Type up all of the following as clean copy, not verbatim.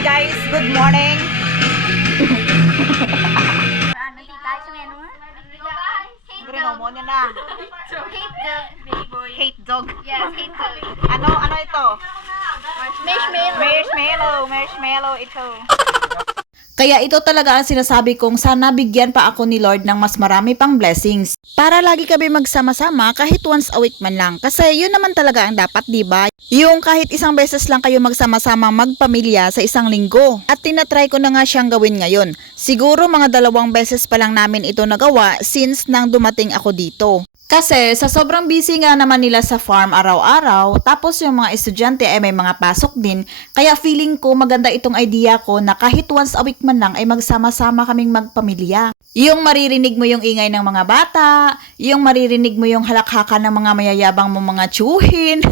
Hi guys, good morning. Bruno mo na. Hate dog. Yes, hate dog. Ano ito? Marshmallow. Marshmallow ito. Kaya ito talaga ang sinasabi kong sana bigyan pa ako ni Lord ng mas marami pang blessings. Para lagi kami magsama-sama kahit once a week man lang. Kasi yun naman talaga ang dapat, diba? Yung kahit isang beses lang kayo magsama-sama magpamilya sa isang linggo. At tinatry ko na nga siyang gawin ngayon. Siguro mga 2 beses pa lang namin ito nagawa since nang dumating ako dito. Kasi sa sobrang busy nga naman nila sa farm araw-araw, tapos yung mga estudyante ay may mga pasok din, kaya feeling ko maganda itong idea ko na kahit once a week man lang ay magsama-sama kaming magpamilya. Yung maririnig mo yung ingay ng mga bata, yung maririnig mo yung halakhakan ng mga mayayabang mo mga tsuhin.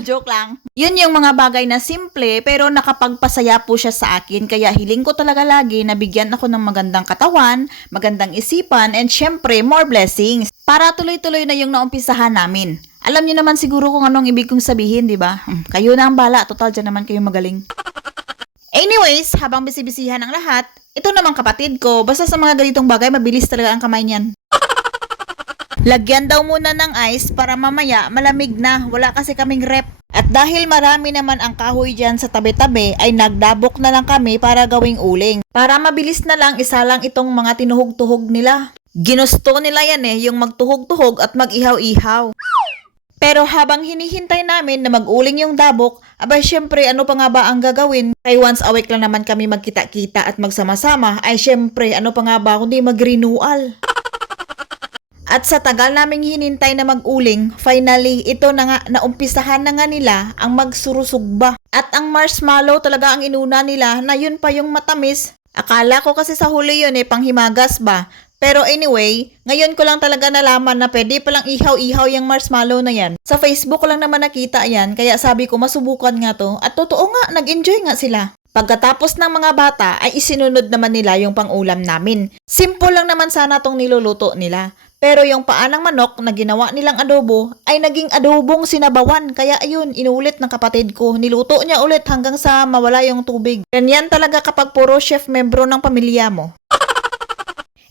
Joke lang. Yun yung mga bagay na simple pero nakapagpasaya po siya sa akin, kaya hiling ko talaga lagi na bigyan ako ng magandang katawan, magandang isipan, and syempre more blessings. Para tuloy-tuloy na yung naumpisahan namin. Alam niyo naman siguro kung anong ibig kong sabihin, di ba? Kayo na ang bala, total dyan naman kayo magaling. Anyways, habang bisibisihan ang lahat, ito namang kapatid ko, basta sa mga ganitong bagay, mabilis talaga ang kamay niyan. Lagyan daw muna ng ice para mamaya malamig na, wala kasi kaming rep. At dahil marami naman ang kahoy dyan sa tabi-tabi, ay nagdabok na lang kami para gawing uling. Para mabilis na lang, isa lang itong mga tinuhog-tuhog nila. Ginusto nila yan yung magtuhog-tuhog at mag-ihaw-ihaw. Pero habang hinihintay namin na mag-uling yung dabok, abay syempre ano pa nga ba ang gagawin? Kay once a week lang naman kami magkita-kita at magsama-sama, ay syempre ano pa nga ba kundi mag-renewal. At sa tagal naming hinintay na mag-uling, finally ito na nga, naumpisahan na nga nila ang magsurusugba. At ang marshmallow talaga ang inuna nila na yun pa yung matamis. Akala ko kasi sa huli yun panghimagas ba? Pero anyway, ngayon ko lang talaga nalaman na pwede palang ihaw-ihaw yung marshmallow na yan. Sa Facebook ko lang naman nakita yan, kaya sabi ko masubukan nga to. At totoo nga, nag-enjoy nga sila. Pagkatapos ng mga bata ay isinunod naman nila yung pang-ulam namin. Simple lang naman sana tong niluluto nila. Pero yung paa ng manok na ginawa nilang adobo ay naging adobong sinabawan. Kaya ayun, inulit ng kapatid ko. Niluto niya ulit hanggang sa mawala yung tubig. Ganyan talaga kapag puro chef membro ng pamilya mo.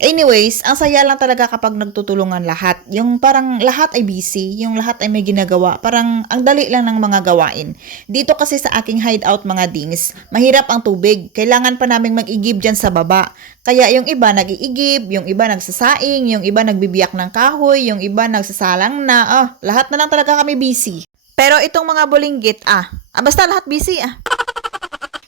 Anyways, ang saya lang talaga kapag nagtutulungan lahat. Yung parang lahat ay busy, yung lahat ay may ginagawa. Parang ang dali lang ng mga gawain. Dito kasi sa aking hideout mga dings, mahirap ang tubig. Kailangan pa naming mag-igib dyan sa baba. Kaya yung iba nag-iigib, yung iba nagsasaing, yung iba nagbibiyak ng kahoy, yung iba nagsasalang na. Lahat na lang talaga kami busy. Pero itong mga bulinggit, basta lahat busy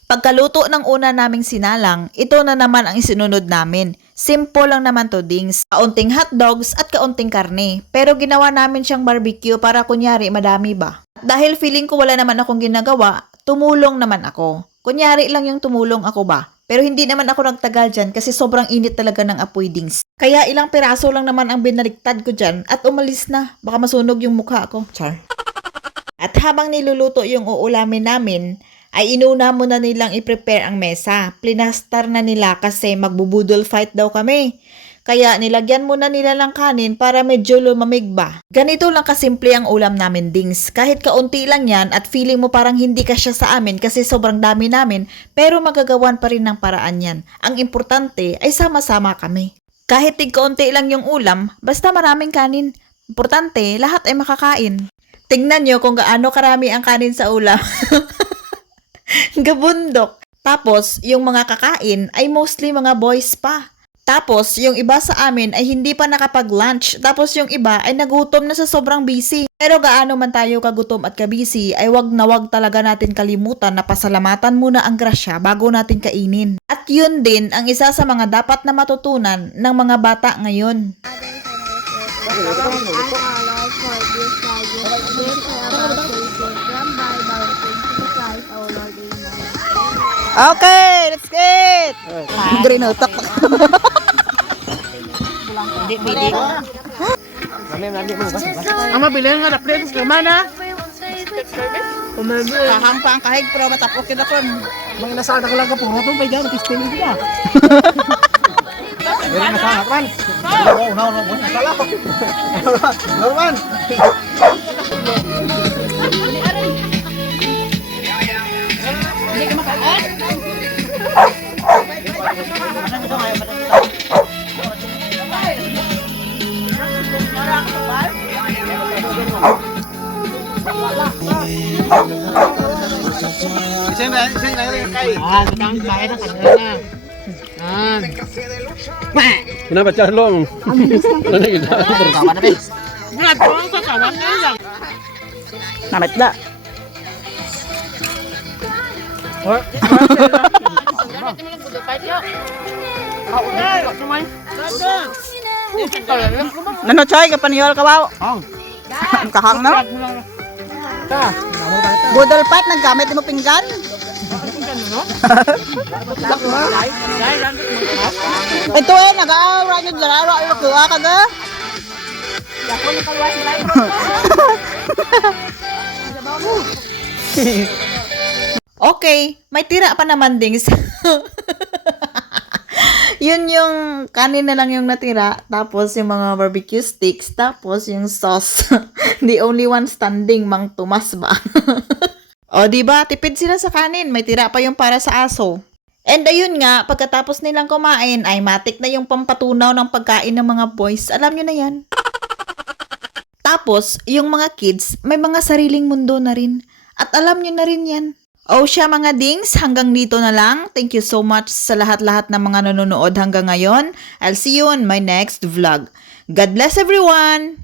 Pagkaluto ng una naming sinalang, ito na naman ang isinunod namin. Simple lang naman to dings. Kaunting hotdogs at kaunting karne. Pero ginawa namin siyang barbecue para kunyari madami ba. Dahil feeling ko wala naman akong ginagawa, tumulong naman ako. Kunyari lang yung tumulong ako ba. Pero hindi naman ako nagtagal dyan kasi sobrang init talaga ng apoy dings. Kaya ilang piraso lang naman ang binaliktad ko dyan at umalis na. Baka masunog yung mukha ko. Char. At habang niluluto yung uulamin namin, ay inuna muna nilang i-prepare ang mesa. Plinastar na nila kasi magbubudol fight daw kami. Kaya nilagyan muna nila ng kanin para medyo lumamig ba. Ganito lang kasimple ang ulam namin dings. Kahit kaunti lang yan at feeling mo parang hindi kasya sa amin kasi sobrang dami namin, pero magagawan pa rin ng paraan yan. Ang importante ay sama-sama kami. Kahit tig-kaunti lang yung ulam, basta maraming kanin. Importante, lahat ay makakain. Tingnan nyo kung gaano karami ang kanin sa ulam. Gabundok. Tapos, yung mga kakain ay mostly mga boys pa. Tapos, yung iba sa amin ay hindi pa nakapag-lunch. Tapos, yung iba ay nagutom na sa sobrang busy. Pero gaano man tayo kagutom at kabisi, ay wag na wag talaga natin kalimutan na pasalamatan muna ang grasya bago natin kainin. At yun din ang isa sa mga dapat na matutunan ng mga bata ngayon. Okay, let's get! Green utak. Hindi, bidig. Ang mabiling nga na-play sa mana. Kahampa ang kahig pero matapok kita kon. Mga nasaan ako lang ka puro itong pwede, matistin ko ba? Meron na sana kan. No, nasala ko. Norman. Hindi ka makaon? kay. Katang kaya na kanina. Kenapa Charlong? Ano kita? Kawan na be. Brad, kung katawan na lang. Namit na. Ano choy kapaniyol kawaw? Ang kahang na. Budol pat naggamit mo pinggan. Ito nag-aawra nyo dara yung kuha ka ga. Okay, may tira pa naman dings. Yun yung kanin na lang yung natira, tapos yung mga barbecue sticks, tapos yung sauce. The only one standing, Mang Tomas ba? O, di ba? Tipid sila sa kanin. May tira pa yung para sa aso. And ayun nga, pagkatapos nilang kumain, ay matik na yung pampatunaw ng pagkain ng mga boys. Alam nyo na yan. Tapos, yung mga kids, may mga sariling mundo na rin. At alam nyo na rin yan. O siya mga dings, hanggang dito na lang. Thank you so much sa lahat-lahat ng mga nanonood hanggang ngayon. I'll see you on my next vlog. God bless everyone!